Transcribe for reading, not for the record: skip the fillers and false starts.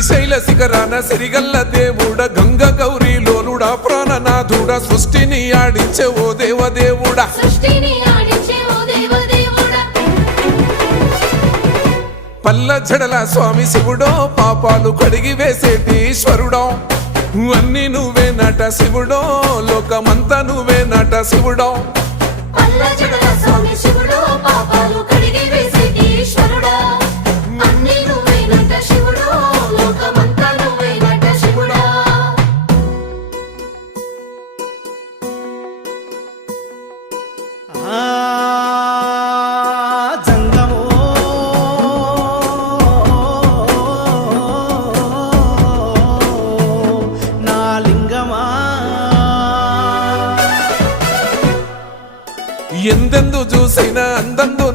శ్రీశైల శిఖరాన సిరిగల్ల దేవుడ గంగ గౌరీ లోలుడా ప్రాణనాథుడా సృష్టిని ఆడించే ఓ దేవదేవుడా పల్ల జడల స్వామి శివుడో పాపాలు కడిగి వేసేటి ఈశ్వరుడో అన్ని నువ్వే నట శివుడో లోకమంతా నువ్వే నట శివుడో ఎందెందు చూసైనా అందందు